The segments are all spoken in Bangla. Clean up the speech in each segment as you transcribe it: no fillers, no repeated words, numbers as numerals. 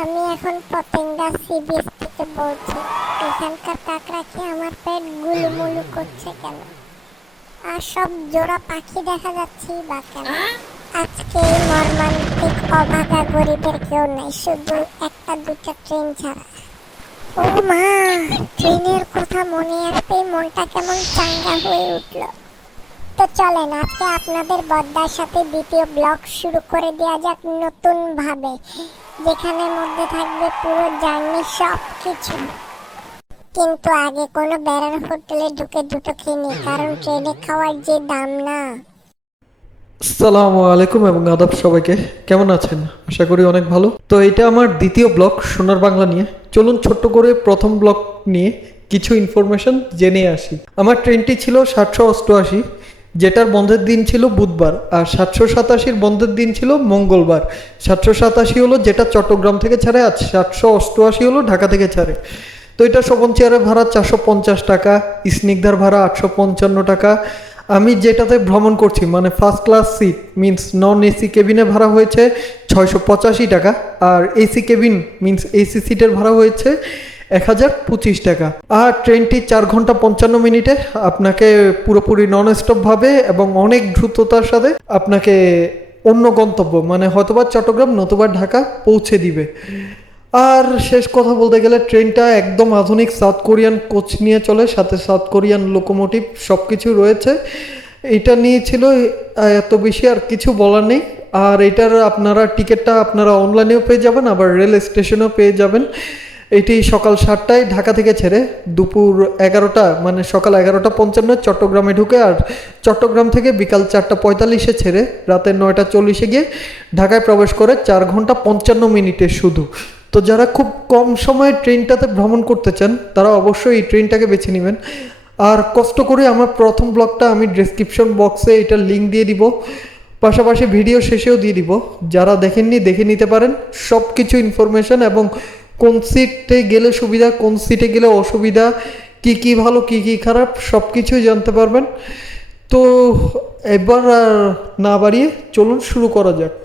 আমি এখন পতেঙ্গা সি বিচ থেকে বলছি। এখানকার কাকড়া কি আমার পেট গুলুমুলু করছে কেন? আর সব জোড়া পাখি দেখা যাচ্ছে বা কেন? আজকে এই মর্মান্তিক অভাগা গরিবের কেউ নাই, শুধু একটা দুটা ট্রেন ছাড়া। ও মা, ট্রেনের কথা মনে আসতেই মনটা কেমন চাঙ্গা হয়ে উঠল। তো চলেন আজকে আপনাদের বদ্দার সাথে দ্বিতীয় ব্লগ শুরু করে দেওয়া যাক নতুন ভাবে, যেখানের মধ্যে থাকবে পুরো জার্নি সব কিছু। কিন্তু আগে কোনো বেড়ার হোটেলে ঢুকে দুটো খেয়ে নিই, কারণ ট্রেনে খাওয়ার যে দাম না। আসসালামু আলাইকুম এবং আদাব সবাইকে। কেমন আছেন? আশা করি অনেক ভালো। তো এটা আমার দ্বিতীয় ব্লগ সোনার বাংলা নিয়ে। চলুন ছোট্ট করে প্রথম ব্লগ নিয়ে কিছু ইনফরমেশন জেনে আসি। আমার ট্রেনটি ছিল 788, যেটার বন্ধের দিন ছিল বুধবার, আর 787-র বন্ধের দিন ছিল মঙ্গলবার। 787 হলো যেটা চট্টগ্রাম থেকে ছাড়ে, আর 788 হলো ঢাকা থেকে ছাড়ে। তো এটা শোভন চেয়ারের ভাড়া 450 টাকা, স্নিগ্ধার ভাড়া 855 টাকা। আমি যেটাতে ভ্রমণ করছি মানে first class seat means non AC কেবিনে ভাড়া হয়েছে 685 টাকা, আর এসি কেবিন মিন্স এসি সিটের ভাড়া হয়েছে 1025 টাকা। আর ট্রেনটি 4 ঘন্টা 55 মিনিটে আপনাকে পুরোপুরি নন স্টপভাবে এবং অনেক দ্রুততার সাথে আপনাকে অন্য গন্তব্য মানে হয়তোবা চট্টগ্রাম নতুবা ঢাকা পৌঁছে দিবে। আর শেষ কথা বলতে গেলে ট্রেনটা একদম আধুনিক সাউথ কোরিয়ান কোচ নিয়ে চলে, সাথে সাউথ কোরিয়ান লোকোমোটিভ সব কিছু রয়েছে। এটা নিয়েছিল এত বেশি আর কিছু বলার নেই। আর এটার আপনারা টিকিটটা আপনারা অনলাইনেও পেয়ে যাবেন, আবার রেল স্টেশনেও পেয়ে যাবেন। এটি সকাল 7টায় ঢাকা থেকে ছেড়ে দুপুর 11টা মানে সকাল 11টা 55 চট্টগ্রামে ঢুকে, আর চট্টগ্রাম থেকে বিকাল 4টা 45-এ ছেড়ে রাতে 9টা 40-এ গিয়ে ঢাকায় প্রবেশ করে 4 ঘন্টা 55 মিনিটে শুধু। তো যারা খুব কম সময়ে ট্রেনটাতে ভ্রমণ করতে চান তারা অবশ্যই এই ট্রেনটাকে বেছে নেবেন। আর কষ্ট করে আমার প্রথম ব্লগটা আমি ডেসক্রিপশন বক্সে এটার লিঙ্ক দিয়ে দিব, পাশাপাশি ভিডিও শেষেও দিয়ে দিব। যারা দেখেননি দেখে নিতে পারেন সব কিছু ইনফরমেশন, এবং কোন সিটে গেলে সুবিধা কোন সিটে গেলে অসুবিধা, কি কি ভালো কি কি খারাপ সব কিছুই জানতে পারবেন। তো এবার আর না বাড়িয়ে চলুন শুরু করা যাক।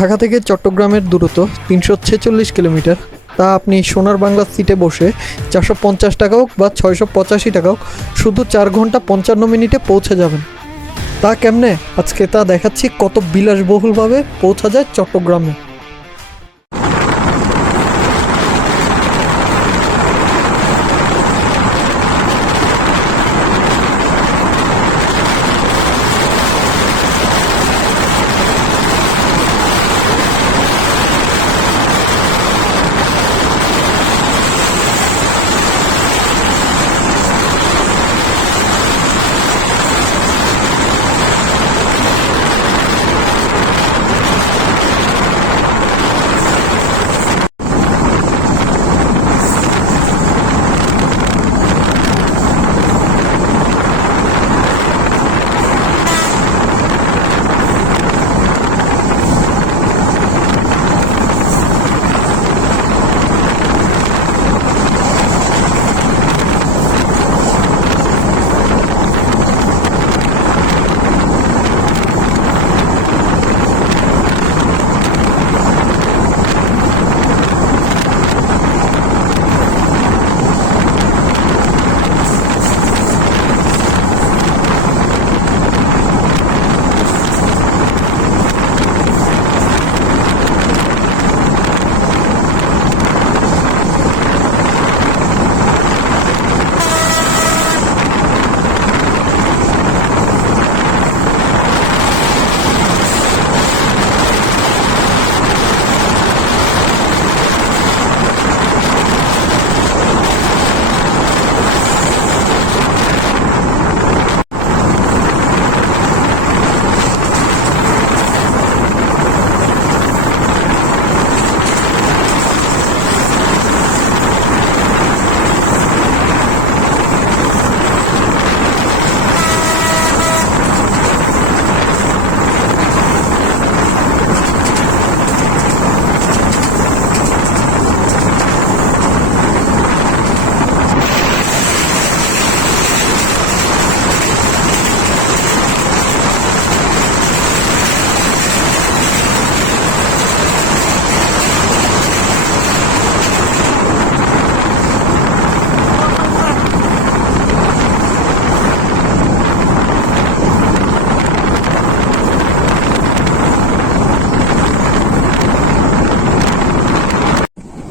ঢাকা থেকে চট্টগ্রামের দূরত্ব 346 কিলোমিটার। তা আপনি সোনার বাংলা সিটে বসে 450 টাকা হোক বা 685 টাকা হোক শুধু 4 ঘন্টা 55 মিনিটে পৌঁছে যাবেন। তা কেমনে আজকে তা দেখাচ্ছি কত বিলাসবহুলভাবে পৌঁছা যায় চট্টগ্রামে।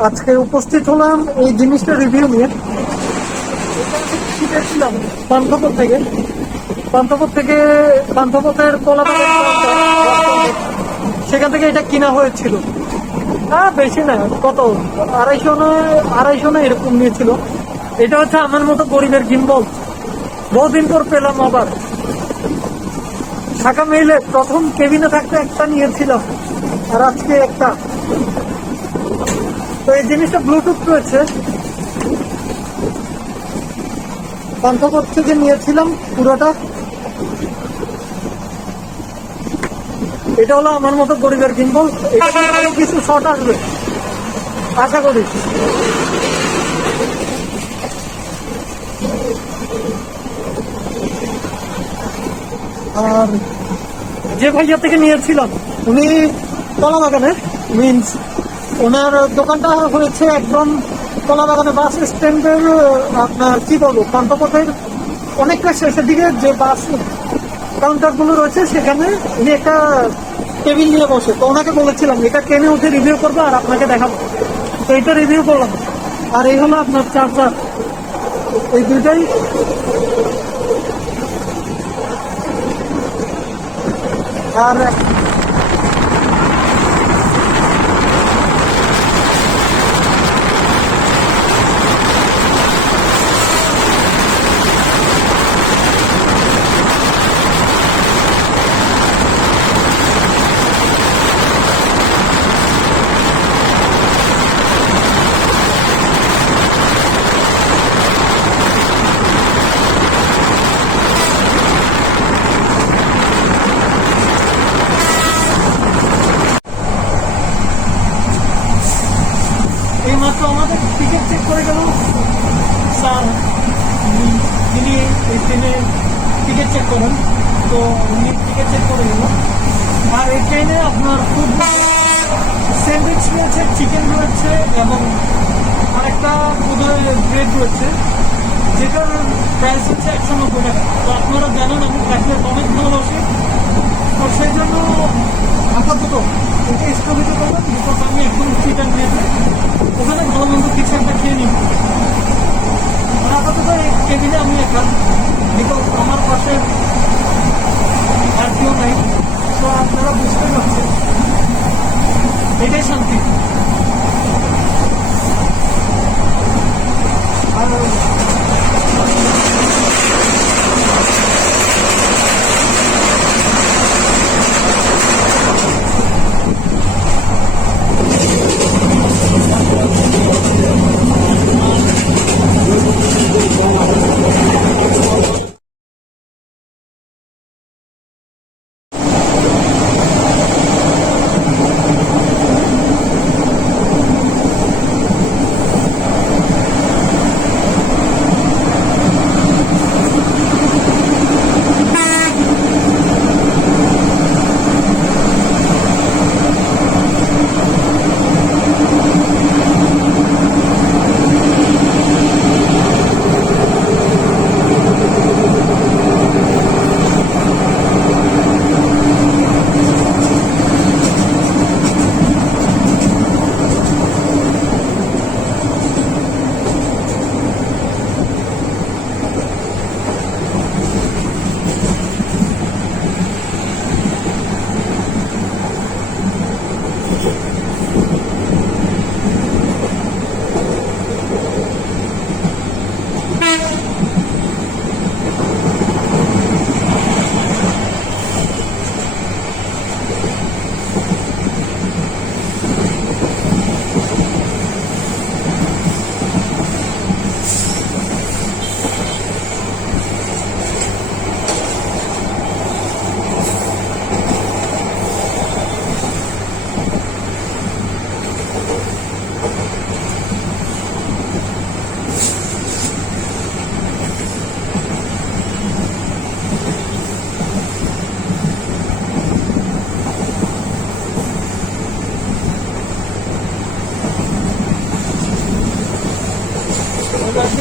আজকে উপস্থিত হলাম এই জিনিসটা রিভিউ নিয়ে। শিখেছিলাম পান্থপথের সেখান থেকে এটা কিনা হয়েছিল। বেশি না, কত 250 না এরকম নিয়েছিল। এটা হচ্ছে আমার মতো গরিবের গিম্বল, বহুদিন পর পেলাম আবার। ঢাকা মেইলে প্রথম কেবিনে থাকতে একটা নিয়েছিলাম, আর আজকে একটা। তো এই জিনিসটা ব্লুটুথ রয়েছে, পান্থপথ থেকে নিয়েছিলাম পুরোটা। এটা হলো আমার মতো গরিবের গিম্বল। এটা কিছু শর্ট আসবে আশা করি। আর যে ভাইয়া থেকে নিয়েছিলাম উনি কলা বাগানে, মিনস ওনার দোকানটা হয়েছে একদম কলা বাগানে বাস স্ট্যান্ডের, আপনার কি বলবো, পান্থপথের অনেকটা শেষের দিকে যে বাস কাউন্টার গুলো রয়েছে সেখানে উনি একটা টেবিল নিয়ে বসে। তো ওনাকে বলেছিলাম এটা ট্রেনে উঠে রিভিউ করবো আর আপনাকে দেখাবো। তো এইটা রিভিউ করলাম। আর এই হলো আপনার চার্জার, এই দুইটাই। আর এইমাত্র আমাদের টিকিট চেক করে গেল স্যার, যিনি এই ট্রেনে টিকিট চেক করেন। তো উনি টিকিট চেক করে গেল। আর এই ট্রেনে আপনার খুব স্যান্ডউইচ রয়েছে, চিকেন রয়েছে এবং আরেকটা বোধহয় ব্রেড রয়েছে, যেটার প্রাইস হচ্ছে 190 টাকা। তো আপনারা জানেন আমি কাশ্মীর অনেক ভালোবাসি, তো সেই জন্য আপাতত এটা স্থগিত করবেন। বিকজ আমি একদম চিকেন নিয়েছি, ওখানে ভালো মন্দ কিছু একটা খেয়ে নিব। আর আপাতত এই টেবিলে আমি একা, বিকজ আমার পাশে আর কেউ নাই। তো আপনারা বুঝতে পারছেন, এটাই শান্তি। আর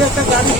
একটা গাড়ি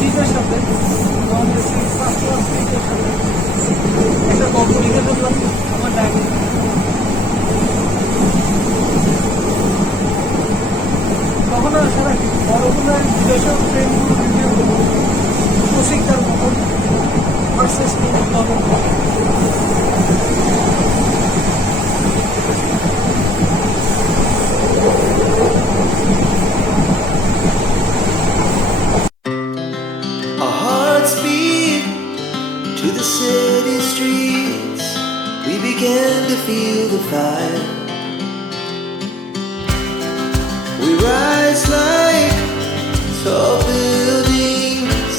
সিটের সাথে আমাদের সেই ফার্স্ট ক্লাস সিটের সাথে একটা গল্প লিখে ফেললাম আমার ডায়েরি। তখন আশা রাখি বড়গুলোর যেসব ট্রেনগুলো রিভিউ করবো প্রশিক্ষার মতন versus Our hearts beat to the city streets. We began to feel the fire. We rise like tall buildings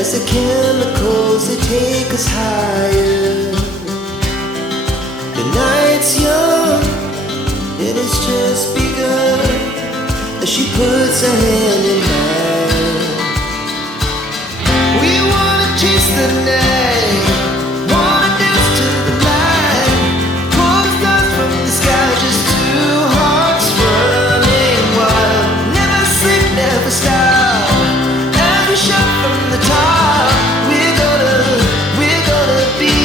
as the chemicals they take us higher. The night's young and it's just begun as she puts her hand in mine. We wanna chase the night, wanna dance to the light, pull the stars from the sky, just two hearts running wild. Never sleep, never stop, as we shout from the top. We're gonna be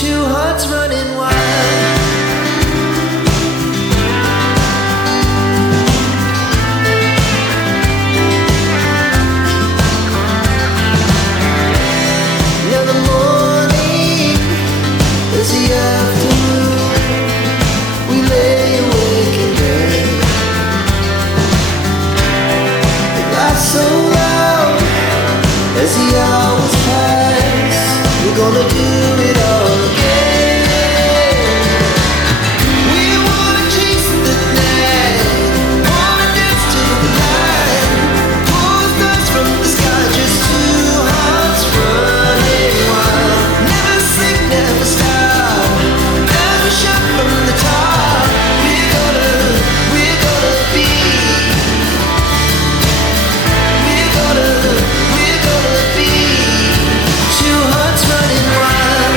two hearts running wild. Now the morning is the afternoon. We lay awake in bed. The lights so loud as the hours pass. We're gonna do it all again. We wanna chase the night, wanna dance to the light, pull the stars from the sky, just two hearts running wild. Never sleep, never stop, as we shout from the top. We're gonna be. We're gonna be two hearts running wild.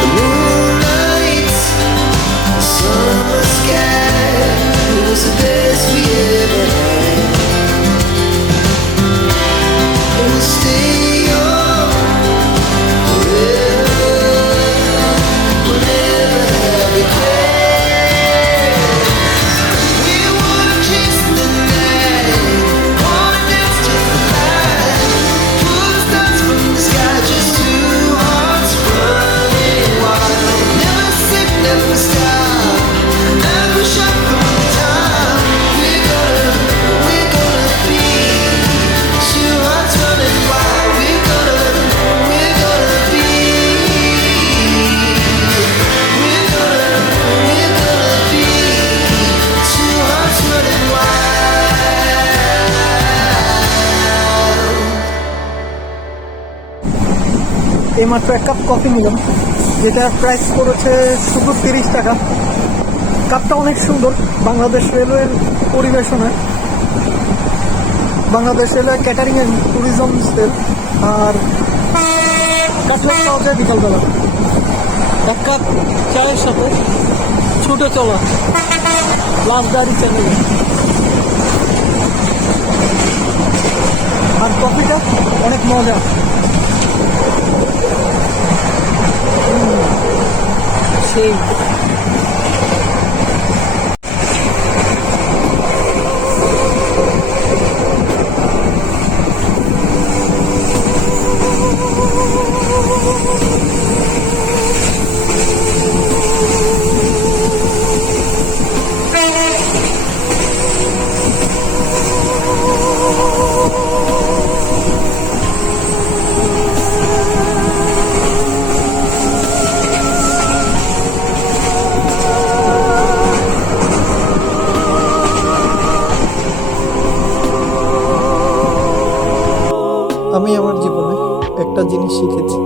The moonlights, the summer sky, it was the best we ever had. And we'll stay young forever. We'll never have regrets. We wanna chase the night, wanna dance to the light, pull the stars from the sky, just two hearts running wild. Never sleep, never stop, as we shout from the top. We're gonna be two hearts running wild. We're gonna be. We're gonna be two hearts running wild. এইমাত্র এক কাপ কফি নিলাম, যেটার প্রাইস পড়েছে শুধু 30 টাকা। কাপটা অনেক সুন্দর, বাংলাদেশ রেলওয়ের পরিবেশনায়, Bangladesh railway catering and tourism cell. আর কাটলেট পাওয়া যায় বিকালবেলা। এক কাপ চায়ের সাথে ছুটে চলা লাভদারি চ্যানেলে। আর কফিটা অনেক মজা। সেই আমি আমার জীবনে একটা জিনিস শিখেছি,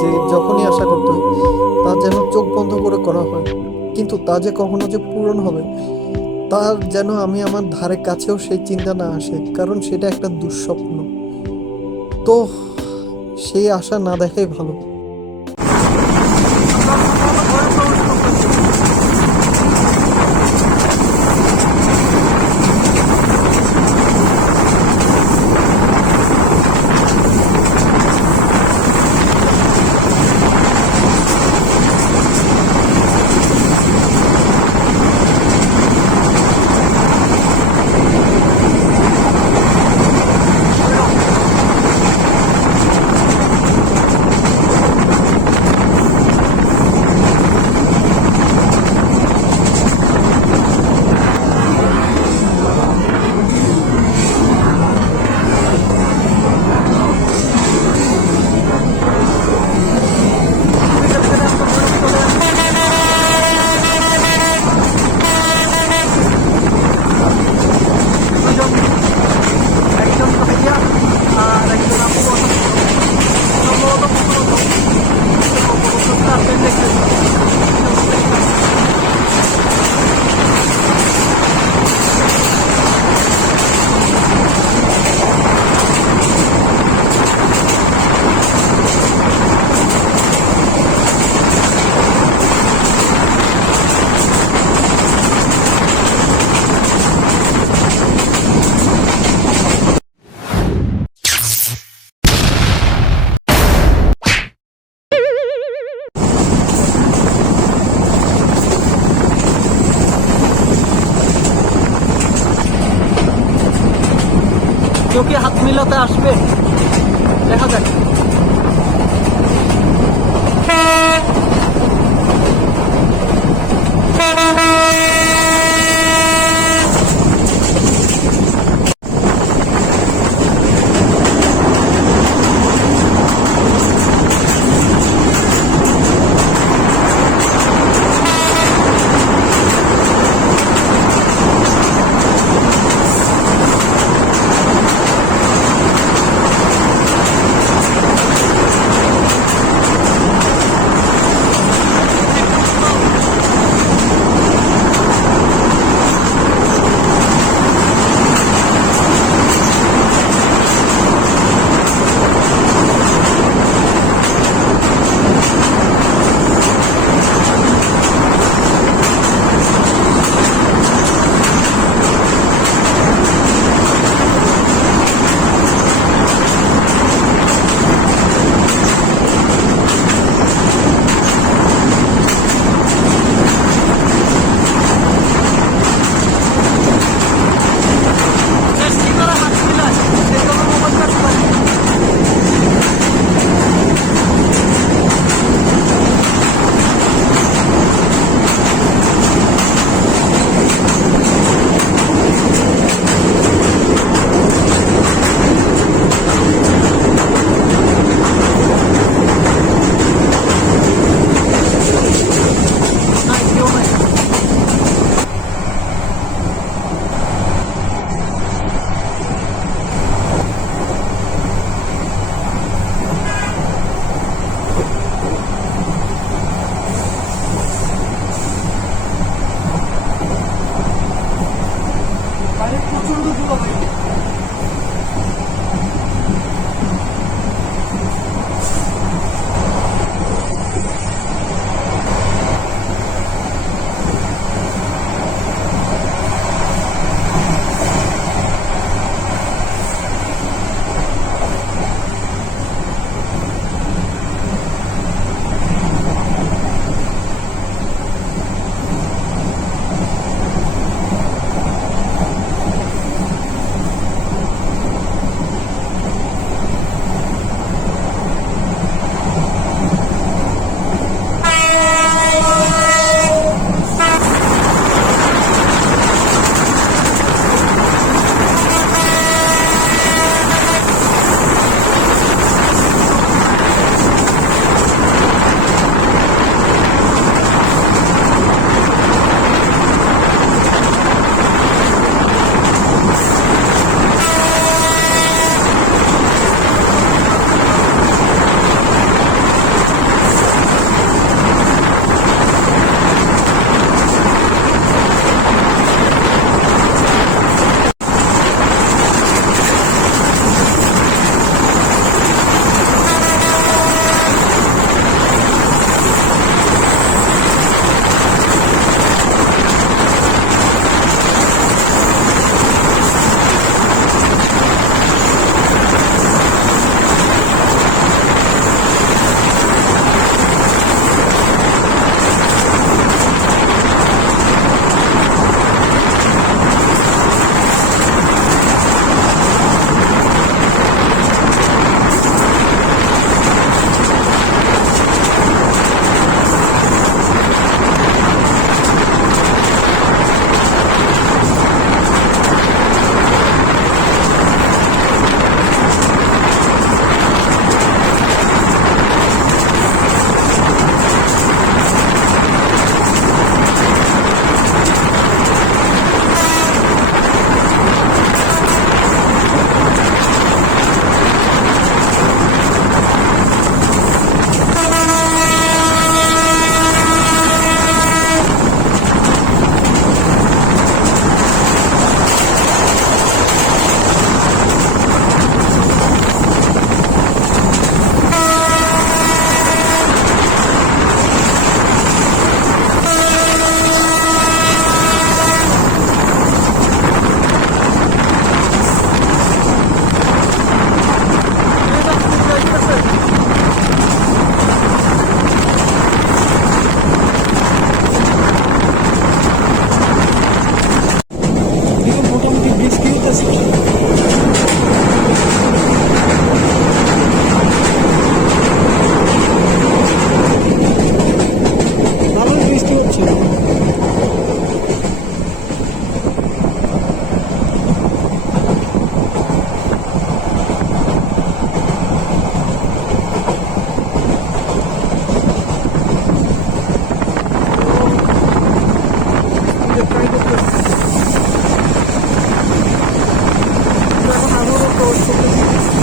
যে যখনই আশা করতে হয় তা যেন চোখ বন্ধ করে করা হয়, কিন্তু তা যে কখনো যে পূরণ হবে তার যেন আমি আমার ধারে কাছেও সেই চিন্তা না আসে, কারণ সেটা একটা দুঃস্বপ্ন। তো সেই আশা না দেখাই ভালো। চোখে হাত মিলাতে আসবে, দেখা যাক। বৃষ্টি হতেছে। ভালোই বৃষ্টি হচ্ছে। এখন আবারও ক্রস করতেছি।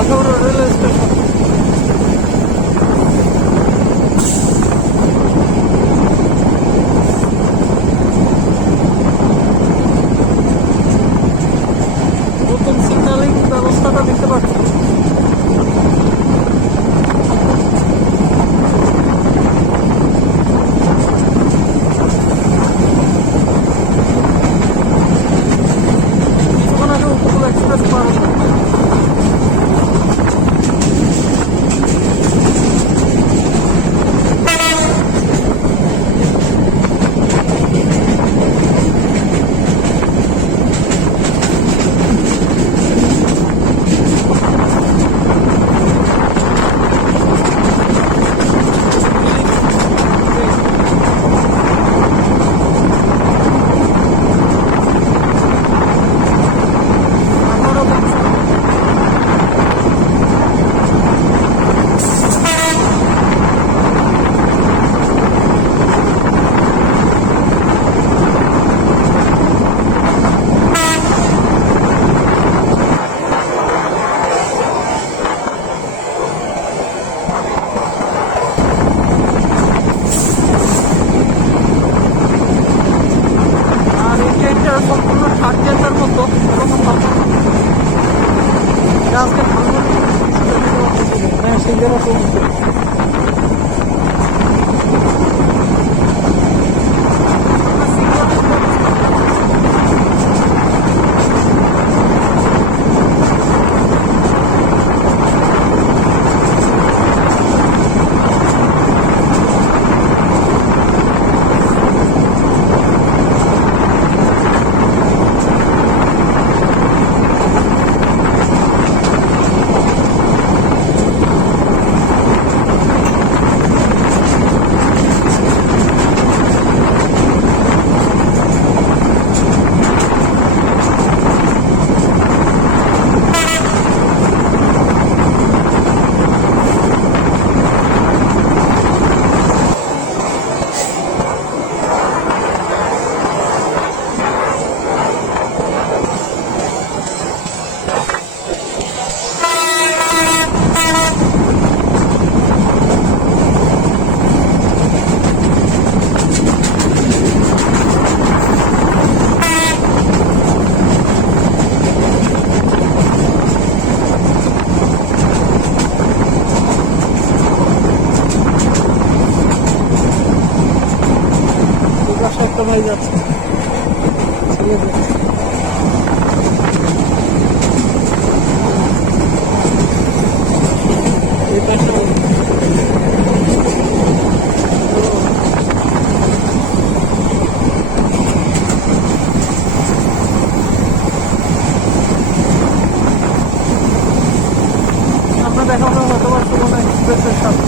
Akhaura railway station. নতুন সিগন্যালিং ব্যবস্থাটা দেখতে পাচ্ছি। কিছুক্ষণ আগে উপকূল এক্সপ্রেস পার হলো। আমারও দেখছি। আর এই ট্রেনটা সম্পূর্ণ থার্ড জেন্টার মতো এরকম ভাবনা। আজকে ভালো হ্যাঁ সিঙ্গারা তো একটা ভাই যাচ্ছে ছেলে যাচ্ছে। এই পাশে আমরা দেখা হবে হয়তো বা সুমনা এক্সপ্রেসের সাথে।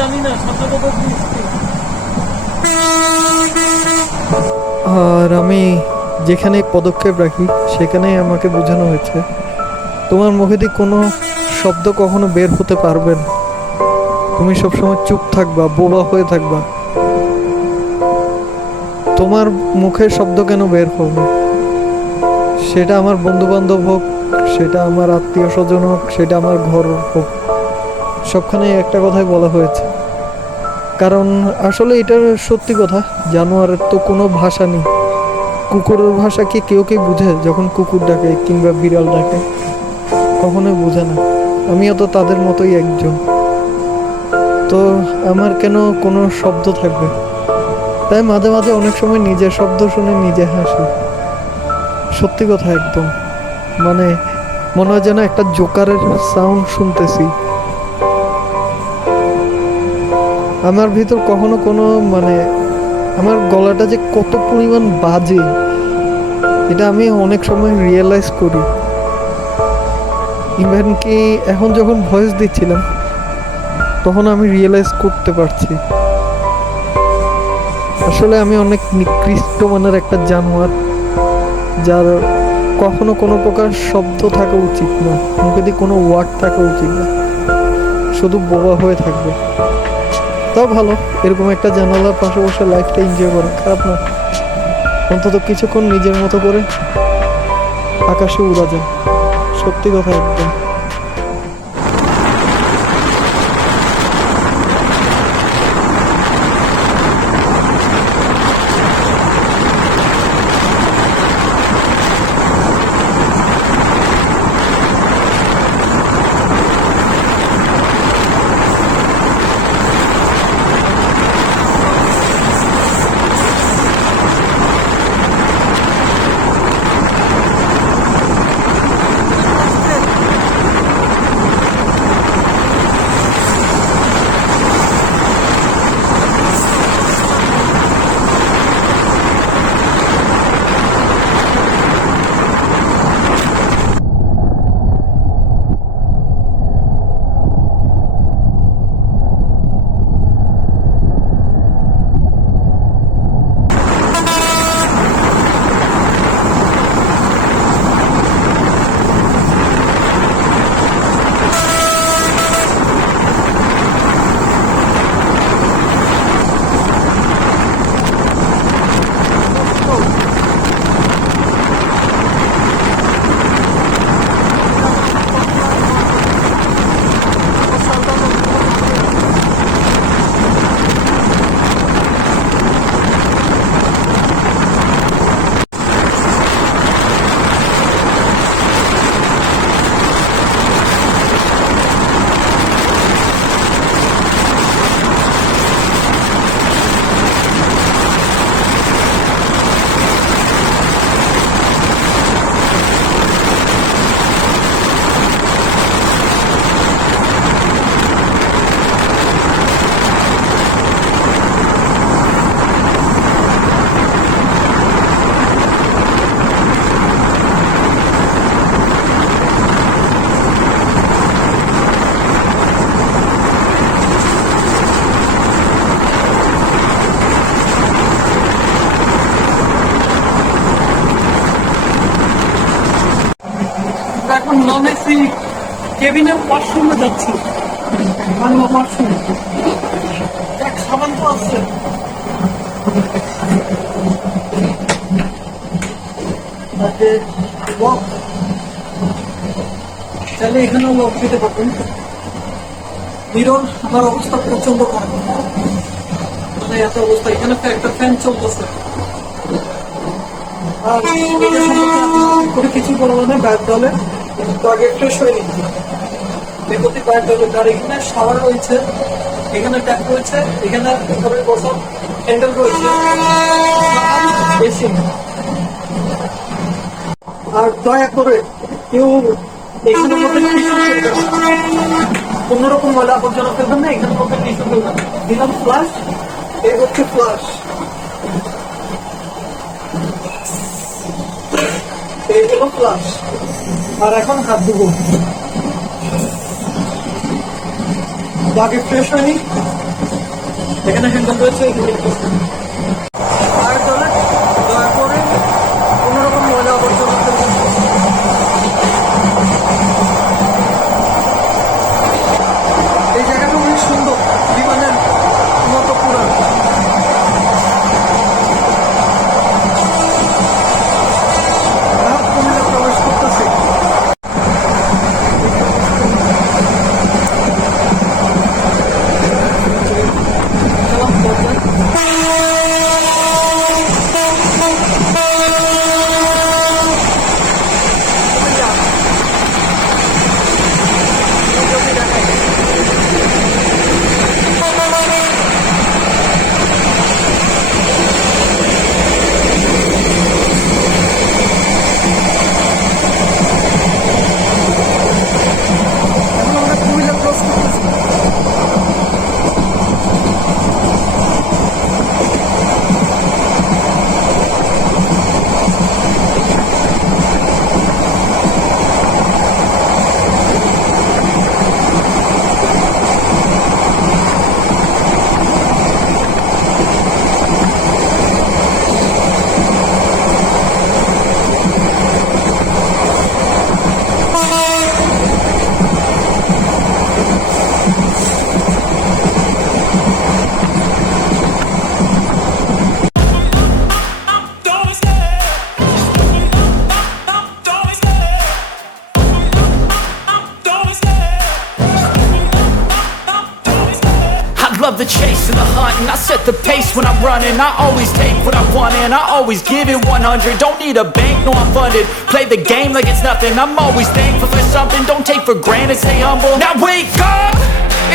জানি না সামনে কত বৃষ্টি। আর আমি যেখানে পদক্ষেপ রাখি সেখানেই আমাকে বোঝানো হয়েছে তোমার মুখে দিয়ে কোনো শব্দ কখনো বের হতে পারবে না, তুমি সবসময় চুপ থাকবা, বোবা হয়ে থাকবা। তোমার মুখের শব্দ কেন বের হবে? সেটা আমার বন্ধু বান্ধব হোক, সেটা আমার আত্মীয় স্বজন হোক, সেটা আমার ঘর হোক, সবখানে একটা কথাই বলা হয়েছে। কারণ আসলে এটা সত্যি কথা, জানোয়ারের তো কোনো ভাষা নেই। কুকুরের ভাষা কি কেউ বুঝে? যখন কুকুর ডাকে কিংবা বিড়াল ডাকে কখনোই বোঝে না। আমিও তো তাদের মতোই একজন। তো আমার কেন কোনো শব্দ থাকবে? তাই মাঝে মাঝে অনেক সময় নিজের শব্দ শুনে নিজে হাসি। সত্যি কথা, একদম মানে মনে হয় যেন একটা জোকারের সাউন্ড শুনতেছি। আমার ভিতর কখনো কোনো মানে আমার গলাটা যে কত পরিমাণ বাজে এটা আমি অনেক সময় রিয়েলাইজ করি। ইভেন কি এখন যখন ভয়েস দিচ্ছিলাম তখন আমি রিয়েলাইজ করতে পারছি আসলে আমি অনেক নিকৃষ্ট মানের একটা জানোয়ার, যার কখনো কোনো প্রকার শব্দ থাকা উচিত না, মুখে দিয়ে কোনো ওয়ার্ড থাকা উচিত না, শুধু বোবা হয়ে থাকবে। তাও ভালো, এরকম একটা জানালার পাশে বসে লাইফটা এনজয় করা খারাপ না। অন্তত কিছুক্ষণ নিজের মতো করে আকাশে উড়া যায়। সত্যি কথা একদম। এখন নন এসি কেবিনের ওয়াশরুমে যাচ্ছি। ওয়াশরুম এক সাবান তো আছে। তাহলে এখানেও লক দিতে পারবেন। মিরর আমার অবস্থা প্রচন্ড খারাপ, মানে এত অবস্থা। এখানে একটা ফ্যান চলতেছে। আর এটা সম্পর্কে করে কিছু বলবো না, ব্যাগ দলে তো আগে ফ্রেশ হয়ে নিচ্ছি। বেগতি ব্যাগ দলে, আর এখানে শাওয়ার রয়েছে, এখানে ট্যাপ রয়েছে, এখানে বসার হ্যান্ডেল রয়েছে, বেশি। আর দয়া করে কেউ এখানের মধ্যে কোনোরকম ময়লা আবর্জনা ফেলবেন না, এখানের মধ্যে টিস্যু ফেলবেন। দিলাম ফ্লাশ, এই হচ্ছে ফ্লাশ, এই হলো ফ্লাশ। আর এখন হাত ধুবো, আগে ফ্রেশ হয়নি, এখানে হ্যান্ডেল রয়েছে, এখানে পায়ের তলে দয়া করে কোনোরকম ময়লা আবর্জনা ফেলবেন না। এই জায়গাটা অনেক সুন্দর, বিমানের মতো পুরানো। কুমিল্লা প্রবেশ করতেছি। সালাম করবেন। এখন আমরা কুমিল্লা ক্রস করতেছি। I love the chase and the hunt, and I set the pace when I'm running. I always take what I want and I always give it 100. Don't need a bank, no I'm funded. Play the game like it's nothing. I'm always thankful for something. Don't take for granted, stay humble. Now wake up!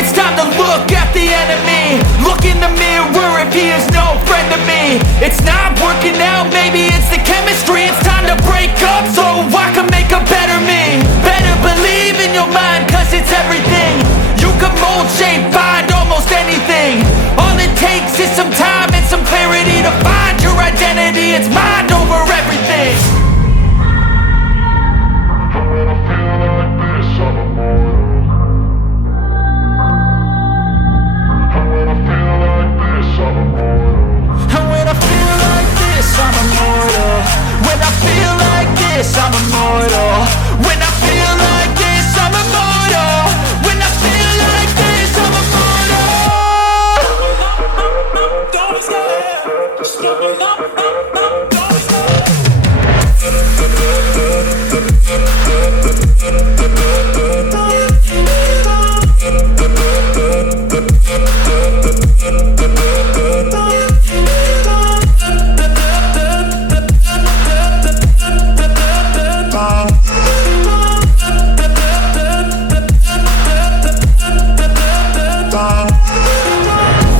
It's time to look at the enemy. Look in the mirror if he is no friend to me. It's not working out, maybe it's the chemistry. It's time to break up so I can make a better me. Better believe in your mind, cause it's everything. You can mold, shape, find almost anything. All it takes is some time and some clarity to find your identity. It's mind over everything. And when I feel like this, I'm immortal. When I feel like this, I'm immortal. When I feel like this, I'm immortal. When I feel like this, I'm immortal. Don't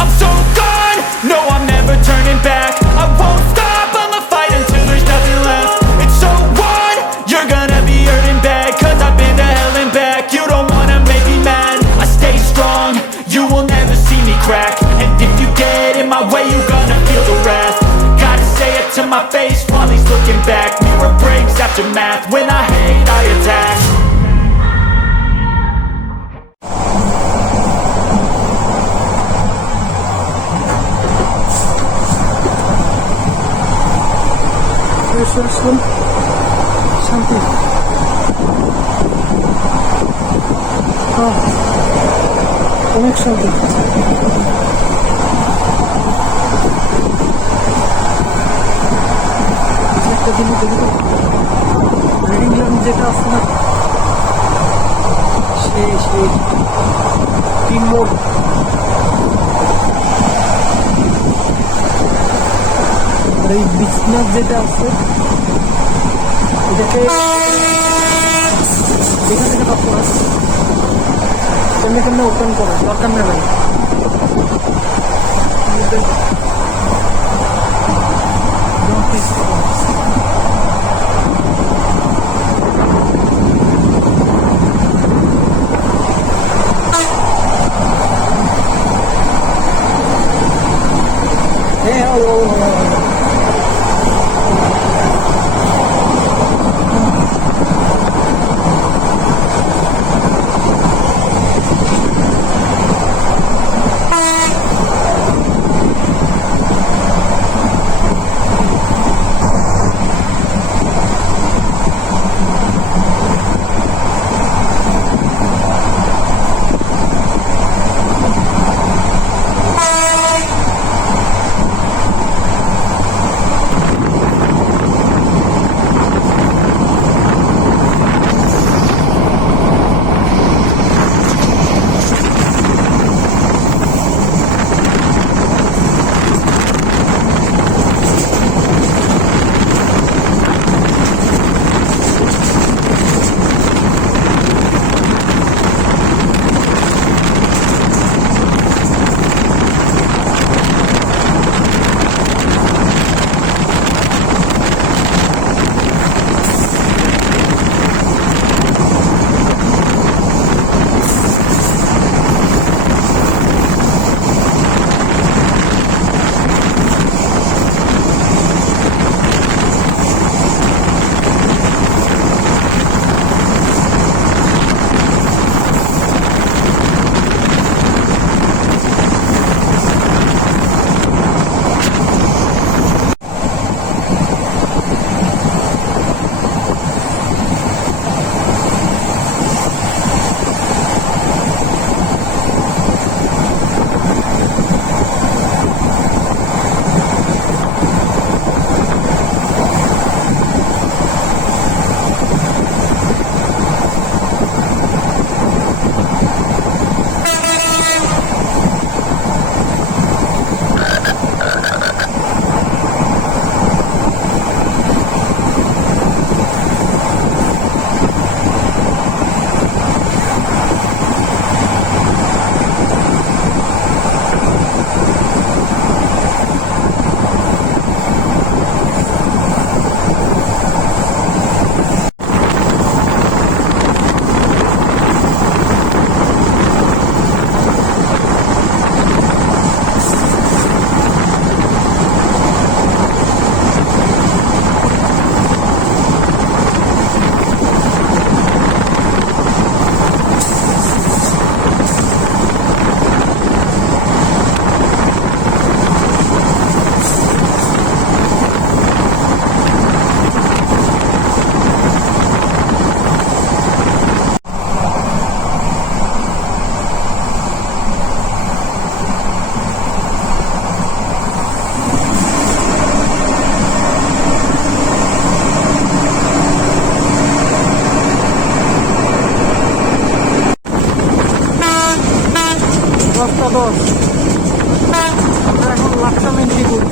I'm so gone, no I'm never turning back. I won't stop, I'ma fight until there's nothing left. It's so on, you're gonna be hurting bad. Cause I've been to hell and back. You don't wanna make me mad, I stay strong, you will never see me crack. And if you get in my way, you gonna feel the wrath. Gotta say it to my face while he's looking back. Mirror breaks after math, when I hate I attack. আসলাম শান্তি। অনেক শান্তি। একটা জিনিস দেখি তো, রিডিং ল্যাম্প যেটা আছে না, সেই তিন মোড় এই বিছনাথ যেটা আছে এটাকে এখান থেকে পাবো না, কেমনে কেমনে ওপেন করে দরকার নেই ভাই। সদর। আমরা এখন লাকসা মেদিনীপুর।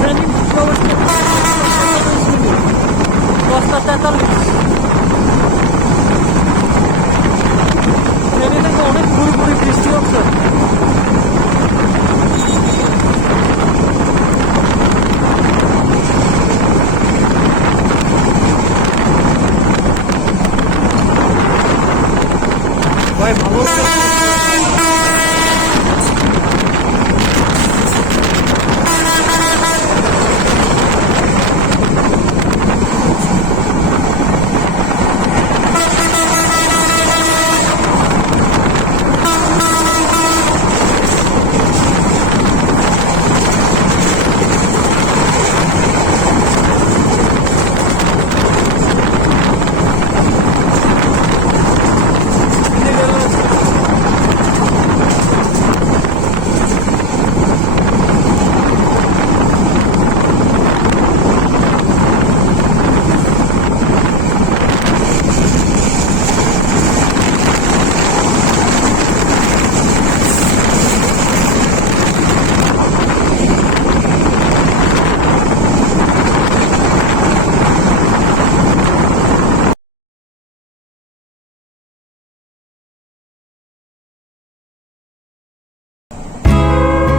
ফেনী প্রবেশ করতে 10:43। ফেনী থেকে অনেক ঘুরি বৃষ্টি হচ্ছে। ভাই ভালো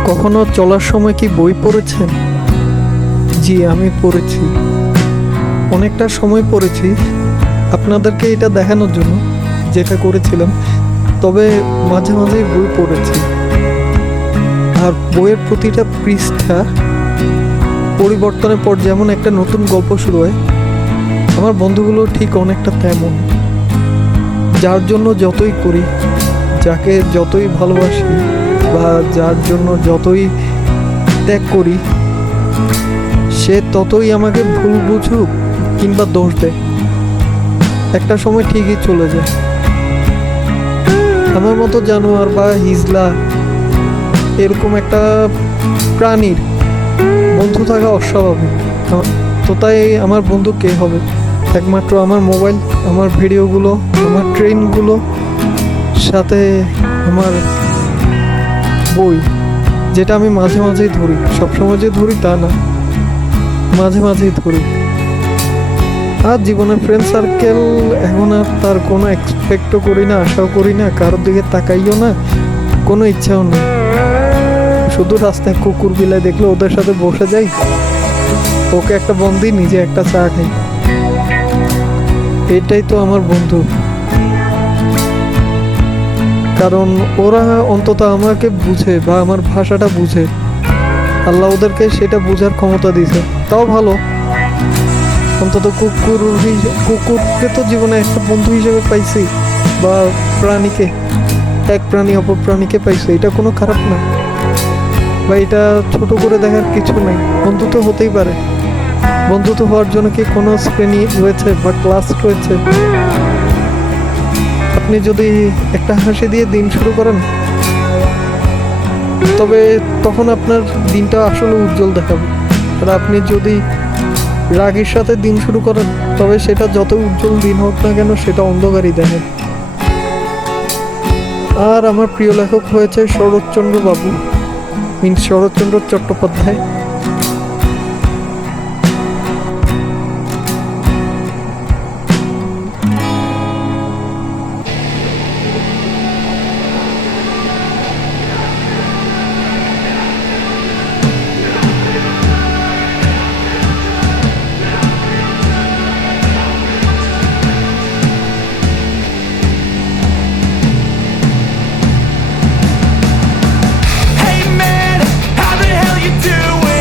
কখনো চলার সময় কি বই পড়েছেন? জি, আমি পড়েছি, অনেকটা সময় পড়েছি আপনাদেরকে এটা দেখানোর জন্য যেটা করেছিলাম। তবে মাঝে মাঝে বই পড়েছি, আর বইয়ের প্রতিটা পৃষ্ঠা পরিবর্তনের পর যেমন একটা নতুন গল্প শুরু হয়, আমার বন্ধুগুলো ঠিক অনেকটা তেমন। যার জন্য যতই করি, যাকে যতই ভালোবাসি বা যার জন্য যতই ত্যাগ করি, সে ততই আমাকে ভুল বুঝুক কিংবা দোষ দেয়, একটা সময় ঠিকই চলে যায়। আমার মতো জানোয়ার বা হিজলা এরকম একটা প্রাণীর বন্ধু থাকা অস্বাভাবিক। তো তাই আমার বন্ধু কে হবে? একমাত্র আমার মোবাইল, আমার ভিডিওগুলো, আমার ট্রেনগুলো, সাথে আমার বই, যেটা আমি মাঝে মাঝেই ধরি। সবসময় যে ধরি তা না, মাঝে মাঝেই ধরি। আর জীবনের ফ্রেন্ড সার্কেল এখন আর তার কোনো এক্সপেক্টও করি না, আশাও করি না, কারোর দিকে তাকাইও না, কোনো ইচ্ছাও নেই। শুধু রাস্তায় কুকুর বিলাই দেখলে ওদের সাথে বসে যাই, ওকে একটা বন্দি, নিজে একটা চা খাই। এটাই তো আমার বন্ধু, কারণ ওরা অন্তত আমাকে বুঝে বা আমার ভাষাটা বুঝে। আল্লাহ ওদেরকে সেটা বোঝার ক্ষমতা দিয়েছে, তাও ভালো। অন্তত কুকুরকে তো জীবনে একটা বন্ধু হিসেবে পাইছি, বা প্রাণীকে, এক প্রাণী অপর প্রাণীকে পাইছি, এটা কোনো খারাপ না, বা এটা ছোট করে দেখার কিছু নাই। বন্ধু তো হতেই পারে। বন্ধুত্ব হওয়ার জন্য কি কোনো শ্রেণী রয়েছে বা ক্লাস রয়েছে? আপনি যদি একটা হাসি দিয়ে দিন শুরু করেন, তবে তখন আপনার দিনটা আসলে উজ্জ্বল দেখাবে। আর আপনি যদি রাগের সাথে দিন শুরু করেন, তবে সেটা যত উজ্জ্বল দিন হোক না কেন, সেটা অন্ধকারই দেখে। আর আমার প্রিয় লেখক হয়েছে Saratchandra babu, means Saratchandra Chattopadhyay. Hey man, how the hell you doing?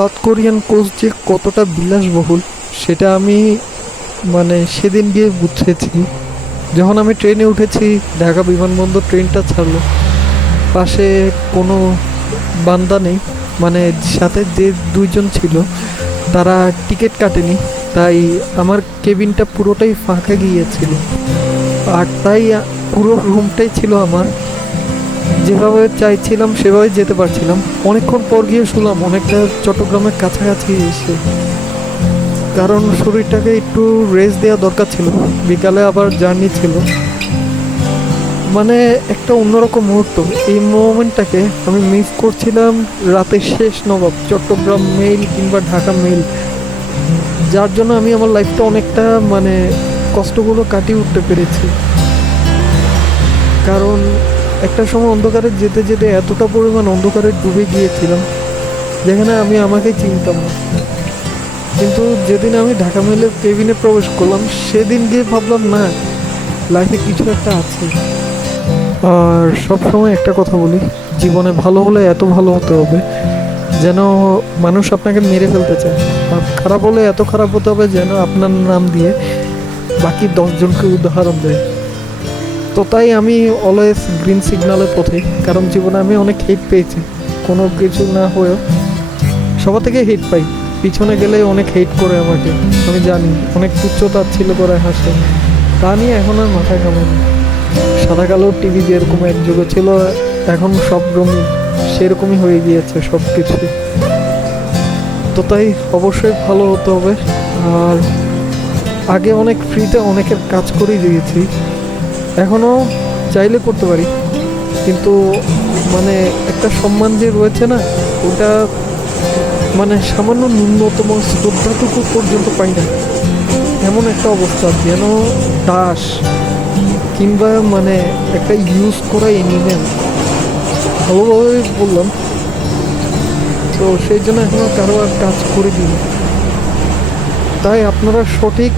South Korean coach যে কতটা বিলাসবহুল সেটা আমি মানে সেদিন গিয়ে বুঝেছি। যখন আমি ট্রেনে উঠেছি, ঢাকা বিমানবন্দর ট্রেনটা ছাড়লো, পাশে কোনো বান্দা নেই, মানে সাথে যে দুইজন ছিল তারা টিকিট কাটেনি, তাই আমার কেবিনটা পুরোটাই ফাঁকা গিয়েছিল। আর তাই পুরো রুমটাই ছিল আমার, যেভাবে চাইছিলাম সেভাবে যেতে পারছিলাম। অনেকক্ষণ পর গিয়ে শুনলাম অনেকটা চট্টগ্রামের কাছাকাছি এসে, কারণ শরীরটাকে একটু রেস্ট দেওয়া দরকার ছিল, বিকালে আবার জার্নি ছিল। মানে একটা অন্যরকম মুহূর্ত, এই মোমেন্টটাকে আমি মিস করছিলাম। রাতের শেষ নবাব চট্টগ্রাম মেইল কিংবা ঢাকা মেইল, যার জন্য আমি আমার লাইফটা অনেকটা মানে কষ্টগুলো কাটিয়ে উঠতে পেরেছি। কারণ একটা সময় অন্ধকারে যেতে যেতে এতটা পরিমাণ অন্ধকারে ডুবে গিয়েছিলাম যেখানে আমি আমাকে চিনতাম না। কিন্তু যেদিন আমি ঢাকা মেইলের কেবিনে প্রবেশ করলাম সেদিন গিয়ে ভাবলাম না, লাইফে কিছু একটা আছে। আর সবসময় একটা কথা বলি, জীবনে ভালো হলে এত ভালো হতে হবে যেন মানুষ আপনাকে মেরে ফেলতে চায়, আর খারাপ হলে এত খারাপ হতে হবে যেন আপনার নাম দিয়ে বাকি 10 জনকে উদাহরণ দেয়। তো তাই আমি অলওয়েজ গ্রিন সিগন্যালের পথে, কারণ জীবনে আমি অনেক হেট পেয়েছি, কোনো কিছু না হয়েও সবার থেকে হেট পাই। পিছনে গেলে অনেক হেট করে আমাকে, আমি জানি, অনেক তুচ্ছ-তাচ্ছিল্য করে হাসে, তা নিয়ে এখন আর মাথায় কামাই না। সাদা কালো টিভি যেরকম এক যুগে ছিল, এখন সব রঙিন, সেরকমই হয়ে গিয়েছে সব কিছু। তো তাই অবশ্যই ভালো হতে হবে। আর আগে অনেক ফ্রিতে অনেকের কাজ করেই দিয়েছি, এখনও চাইলে করতে পারি, কিন্তু মানে একটা সম্মান যে রয়েছে না, ওটা মানে সামান্য ন্যূনতম শ্রদ্ধাটুকু পর্যন্ত পাই না, এমন একটা অবস্থা যেন দাস কিংবা মানে একটা ইউজ করা এনিমেল, ভালোভাবে বললাম। তো সেই জন্য এখনও কারো আর কাজ করে দিই। তাই আপনারা সঠিক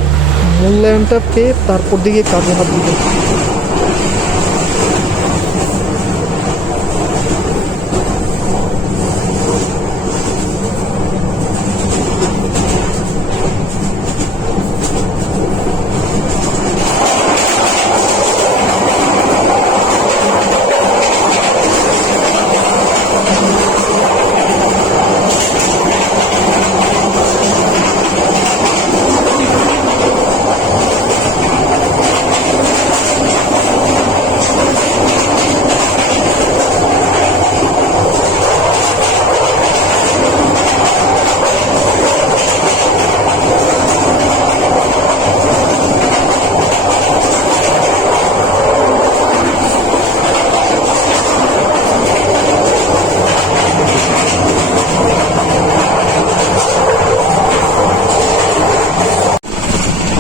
মূল্যায়নটা পেয়ে তারপর দিকে কাজে হাত দিবেন।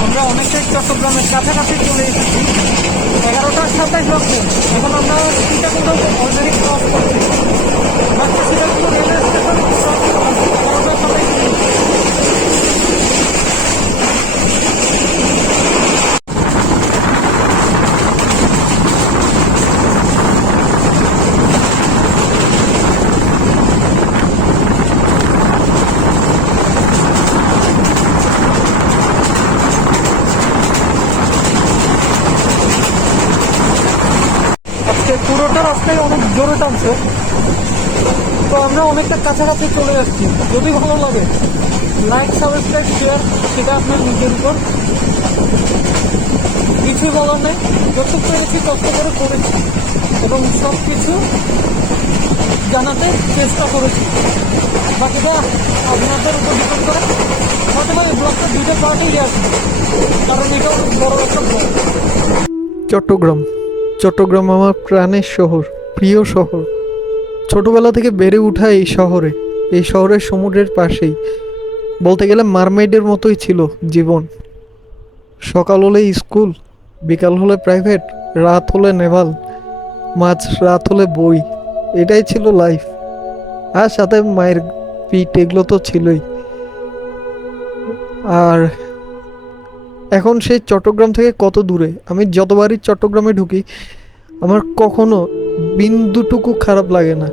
আমরা অনেকটাই চট্টগ্রামের কাছাকাছি চলে এসেছি। 11টা 27 বাজছে, এখন আমরা সীতাকুণ্ড অলরেডি ক্রস করছি। মাত্র সীতাকুণ্ড রেলওয়ে স্টেশন ক্রস করছি 11টা 27। আজকে পুরোটা রাস্তায় অনেক জোরে টানছে, তো আমরা অনেকটা কাছাকাছি চলে যাচ্ছি। যদি ভালো লাগে লাইক, সাবস্ক্রাইব, শেয়ার, সেটা আপনার নিজের উপর, কিছুই বলার নেই। যতটুকু পেরেছি কষ্ট করে করেছি এবং সব কিছু জানাতে চেষ্টা করেছি, বাকিটা আপনাদের উপর ডিপেন্ড করে। হয়তো এই ব্লগটা 2টা পার্টেই আসবে, কারণ এটা অনেক বড় একটা ব্লগ। চট্টগ্রাম আমার প্রাণের শহর, প্রিয় শহর। ছোটবেলা থেকে বেড়ে ওঠা এই শহরের সমুদ্রের পাশেই, বলতে গেলে মারমেইডের মতোই ছিল জীবন। সকাল হলে স্কুল, বিকাল হলে প্রাইভেট, রাত হলে নেভাল, মাঝ রাত হলে বই, এটাই ছিল লাইফ। আর সাথে মায়ের পিঠ, এগুলো তো ছিলই। আর এখন সেই চট্টগ্রাম থেকে কত দূরে, আমি যতবারই চট্টগ্রামে ঢুকি আমার কখনো বিন্দুটুকু খারাপ লাগে না।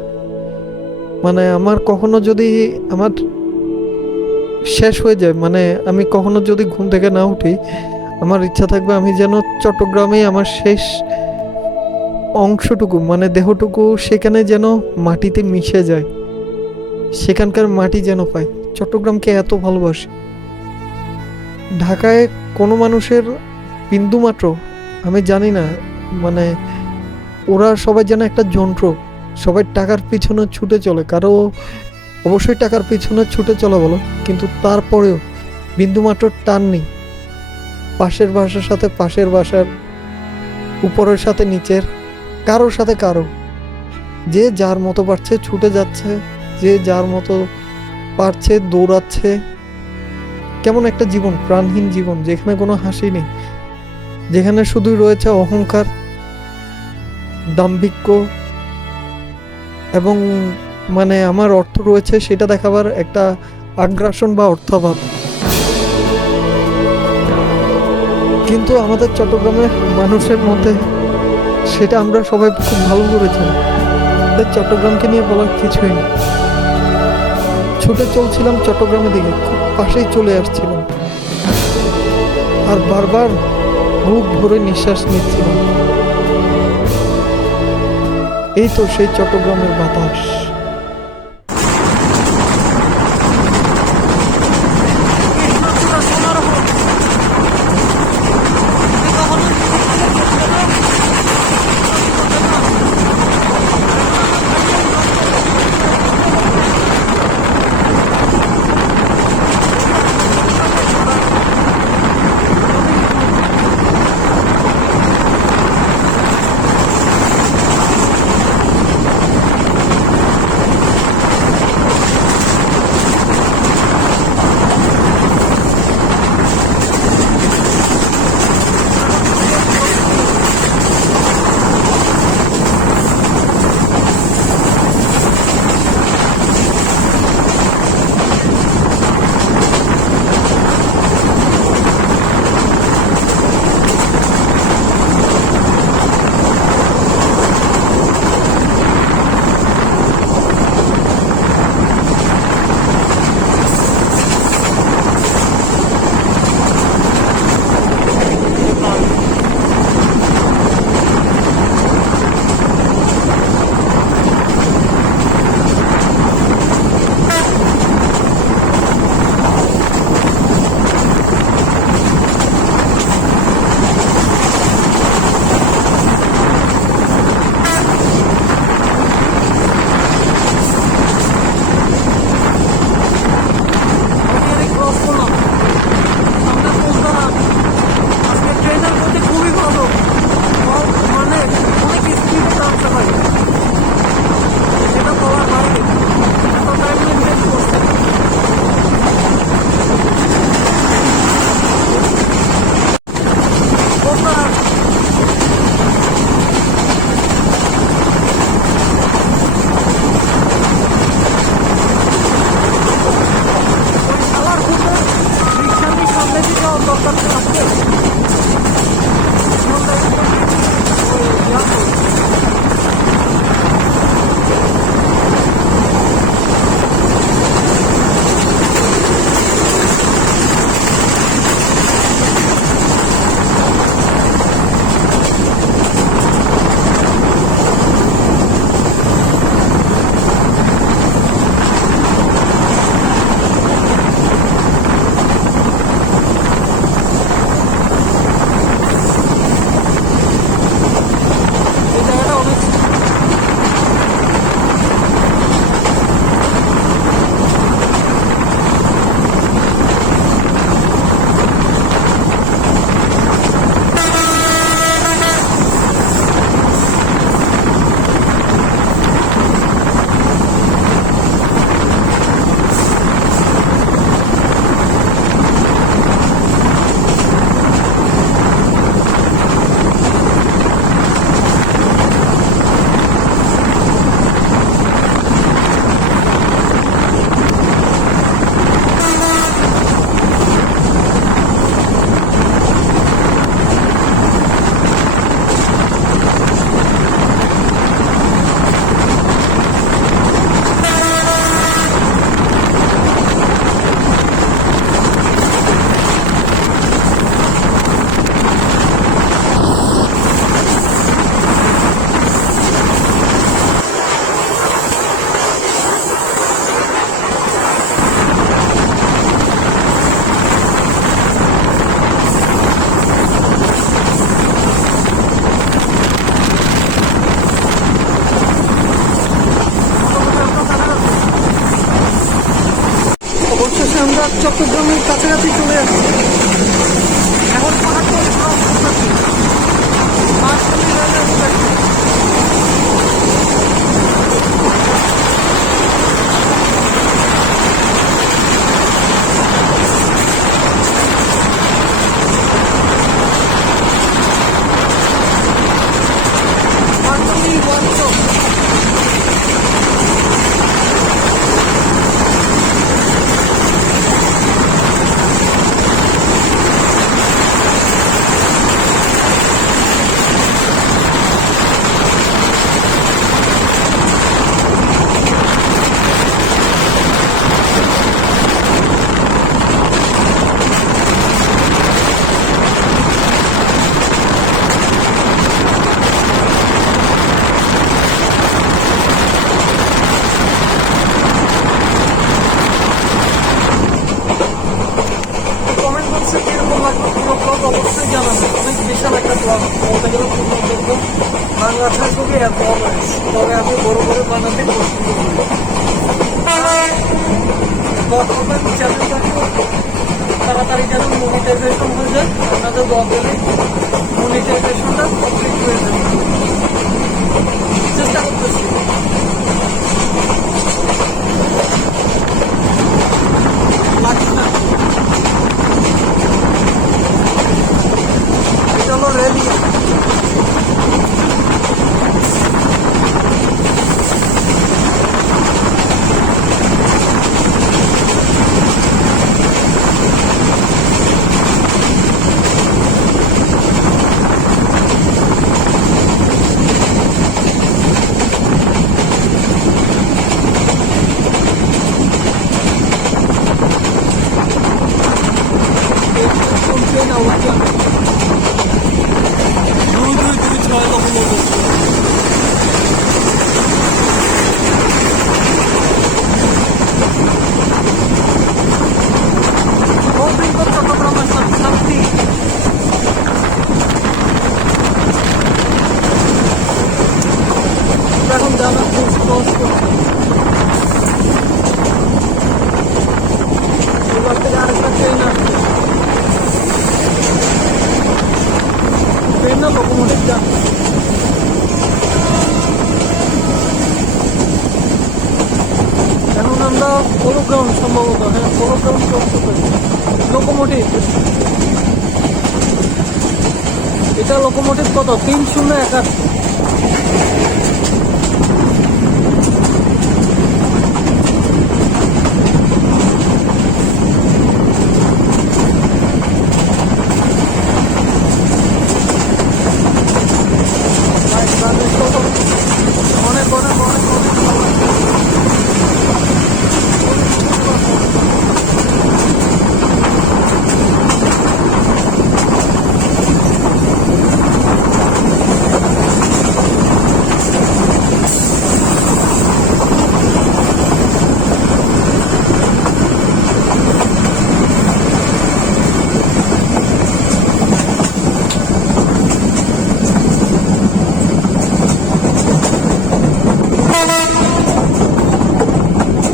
মানে আমার কখনো যদি আমার শেষ হয়ে যায়। মানে আমি কখনো যদি ঘুম থেকে না উঠি, আমার ইচ্ছা থাকবে আমি যেন চট্টগ্রামেই আমার শেষ অংশটুকু, মানে দেহটুকু সেখানে যেন মাটিতে মিশে যায়, সেখানকার মাটি যেন পাই। চট্টগ্রামকে এত ভালোবাসি। ঢাকায় কোনো মানুষের বিন্দুমাত্র, আমি জানি না, মানে ওরা সবাই যেন একটা যন্ত্র, সবাই টাকার পিছনে ছুটে চলে। কারো অবশ্যই টাকার পিছনে ছুটে চলা বলো, কিন্তু তারপরেও বিন্দুমাত্র টান নেই পাশের বাসার সাথে পাশের বাসার, উপরের সাথে নিচের, কারোর সাথে কারো। যে যার মতো পারছে ছুটে যাচ্ছে, যে যার মতো পারছে দৌড়াচ্ছে। কেমন একটা জীবন, প্রাণহীন জীবন, যেখানে কোনো হাসি নেই, যেখানে শুধুই রয়েছে অহংকার, দাম্ভিক্য, এবং মানে আমার অর্থ রয়েছে সেটা দেখাবার একটা আগ্রাসন বা অর্থাভাব। কিন্তু আমাদের চট্টগ্রামের মানুষের মধ্যে সেটা আমরা সবাই খুব ভালো করেছি। আমাদের চট্টগ্রামকে নিয়ে বলার কিছুই নেই। ছুটে চলছিলাম চট্টগ্রামের দিকে, খুব পাশেই চলে আসছিলাম, আর বারবার বুক ভরে নিঃশ্বাস নিচ্ছিলাম। এই তো সেই চট্টগ্রামের বাতাস। চট্টগ্রামের কাছাকাছি চলে যাচ্ছে। এখন পাহাড়টা ক্রস করতেছি, মাঝখানে রেলের উপরে। মাঝখানেই ওয়ার্কশপ। কমেন্ট বক্সে কিরকম লাগলো পুরো ব্লগ অবশ্যই জানাবেন। অনেক বিশাল একটা ব্লগ বলতে গেলে পূর্ণ বাংলা ফেসবুকে এত অনেস, তবে আমি বড় করে বানাতে পছন্দ করি। বর্তমান চ্যানেলটাকে তাড়াতাড়ি যেন মনিটাইজেশন হয়ে যায়, আপনাদের ব্লগের মনিটাইজেশনটা কমপ্লিট হয়ে যাবে, চেষ্টা করতেছি। লাগছে না, এটা হলো রেলিয়া। ট্রেন আউট যাবে 2-2-3-6 লোকোমোটিভ। Hoping for চট্টগ্রামের শান্তি। এখন জানা ক্রস করছে, এবার থেকে আরেকটা ট্রেন আসছে। ট্রেন না লোকোমোটিভ যাচ্ছে। এখন আমরা পোলো গ্রাউন্ড সম্ভবত, হ্যাঁ পোলো গ্রাউন্ড করতে পারি। লোকোমোটিভ, এটা লোকোমোটিভ কত 3081। অনেক অনেক অনেক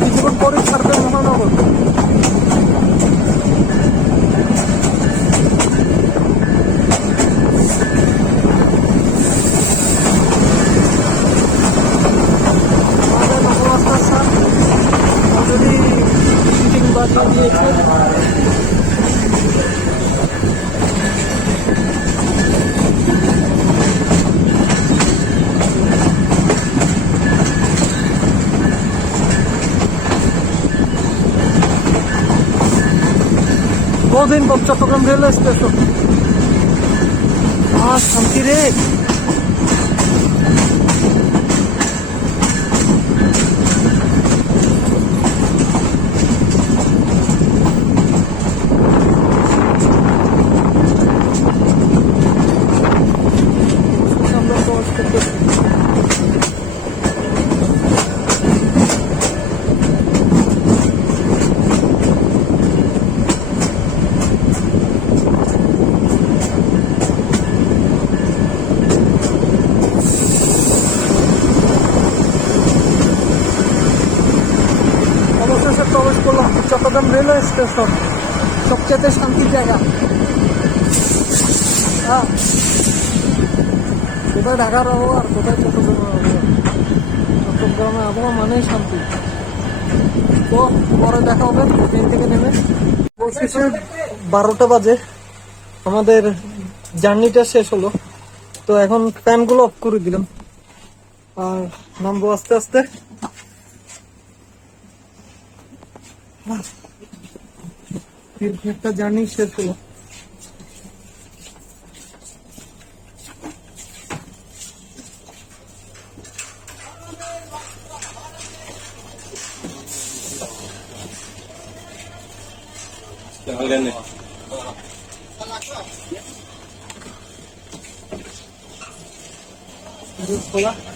কিছুক্ষণ পরে ছাড়বে মহানগর। আমাদের নবরাস্তার স্যার অলরেডি সিটিং বাজিয়ে দিয়েছে। বহুদিন পর চট্টগ্রাম রেলওয়ে স্টেশন। শান্তি রে। আমরা প্রবেশ করতেছি। অবশেষে প্রবেশ করলাম চট্টগ্রাম রেলওয়ে স্টেশন। সবচেয়ে শান্তির জায়গা। হ্যাঁ, কোথায় ঢাকার আবহাওয়া আর কোথায় চট্টগ্রামের আবহাওয়া। চট্টগ্রামের আবহাওয়া মানেই শান্তি। তো পরে দেখা হবে ট্রেন থেকে নেমে। অবশেষে 12টা বাজে আমাদের জার্নিটা শেষ হলো। তো এখন ফ্যানগুলো অফ করে দিলাম আর নামবো আস্তে আস্তে। একটা জার্নি শেষ হলো।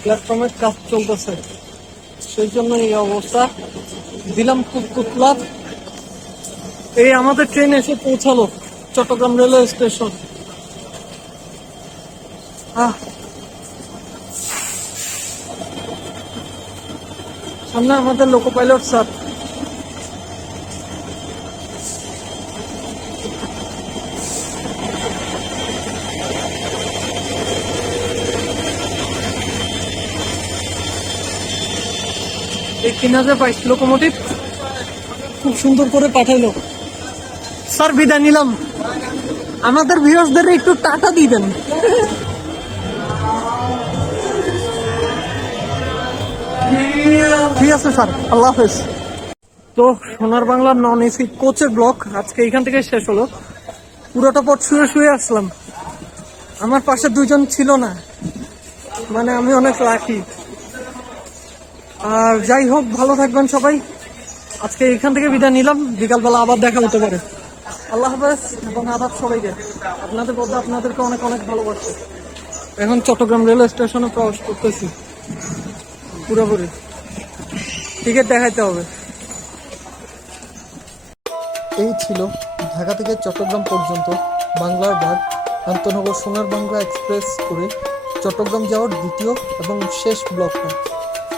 প্ল্যাটফর্মের কাজ চলতেছে, সেই জন্য এই অবস্থা। দিলাম কুতলা। এই আমাদের ট্রেন এসে পৌঁছালো চট্টগ্রাম রেলওয়ে স্টেশন। সামনে আমাদের লোকো পাইলট স্যার। এই 3022 লোকোমোটিভ খুব সুন্দর করে পাঠাইলো স্যার। বিদায় নিলাম। আমাদের ভিউয়ার্সদের একটু টাকা দিবেন। ঠিক আছে স্যার, আল্লাহ হাফেজ। তো সোনার বাংলার নন এসি কোচের ব্লক আজকে এখান থেকে শেষ হলো। পুরোটা পথ শুয়ে শুয়ে আসলাম। আমার পাশে দুইজন ছিল না, মানে আমি অনেক লাকি। আর যাই হোক, ভালো থাকবেন সবাই। আজকে এখান থেকে বিদায় নিলাম, বিকালবেলা আবার দেখা হতে পারে। আল্লাহ হাফেজ এবং আদাব সবাইকে। আপনাদের বলতে আপনাদেরকে অনেক অনেক ভালোবাসি। এখন চট্টগ্রাম রেলওয়ে স্টেশনে প্রবেশ করতেছি পুরোপুরি। টিকিট দেখাইতে হবে। এই ছিল ঢাকা থেকে চট্টগ্রাম পর্যন্ত বাংলার ভাগ আন্তনগর সোনার বাংলা এক্সপ্রেস করে চট্টগ্রাম যাওয়ার দ্বিতীয় এবং শেষ ব্লকটা।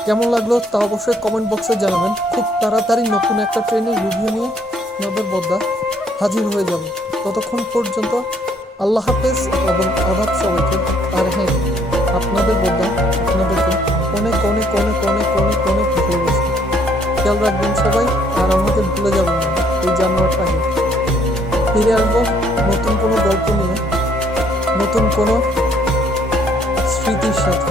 কেমন লাগলো তা অবশ্যই কমেন্ট বক্সে জানাবেন। খুব তাড়াতাড়ি নতুন একটা ট্রেনের রিভিউ নিয়ে আপনাদের বদ্দা হাজির হয়ে যাবে। ততক্ষণ পর্যন্ত আল্লাহ হাফেজ এবং আদাব সবাইকে। আর হ্যাঁ, আপনাদের বদ্দা আপনাদেরকে অনেক অনেক অনেক অনেক অনেক অনেক ভালোবাসি। খেয়াল রাখবেন সবাই, আর আমাকে ভুলে যাবেন না। এই জানুয়ারিটাকে ফিরে আসবো নতুন কোনো গল্প নিয়ে, নতুন কোনো স্মৃতির সাথে।